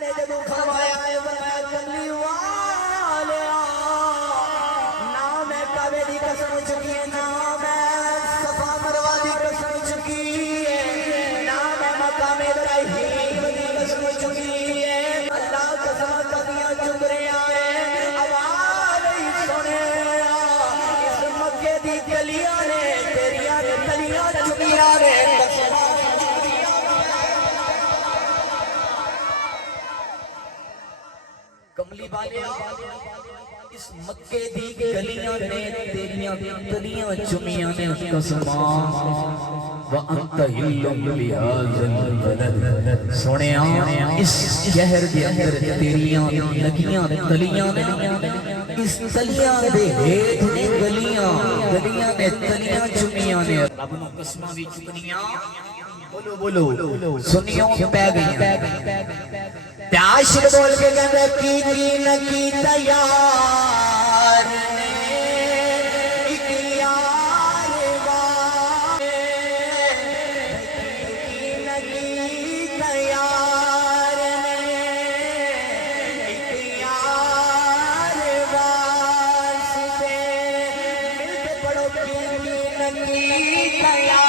نے جب فرمایا ہے فرمایا کملی والے نام ہے کعبے دی قسم چکی ہے نام ہے صفا مروہ دی قسم چکی ہے نام ہے مقام ابراہیم دی قسم چکی ہے اللہ قسم کبیاں چک رہا ہے آواز ہی سنے اس مکے دی گلیاں نے تیریاں گلیاں چکیاں نے کملی والے اس مکے دی گلیاں نے تیریاں گلیاں چمیاں نے قسماں وَأَنْتَ حِلٌّ بِهَٰذَا الْبَلَدِ سونیا اس شہر دے اندر تیریاں لگیاں گلیاں نے اس تلیاں دے ہیٹھ نے گلیاں نے تلیاں چمیاں نے رب نو قسماں بھی چکنیاں بولو بولو سنیوں پہ گئی عاشق بول کے کہنے کی نہ کی تیار نے ایک یار واسطے کی نہ کی تیار نے ایک یار واسطے مل کے پڑھو کی نہ کی تیار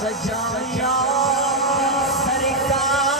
سجایا سرکار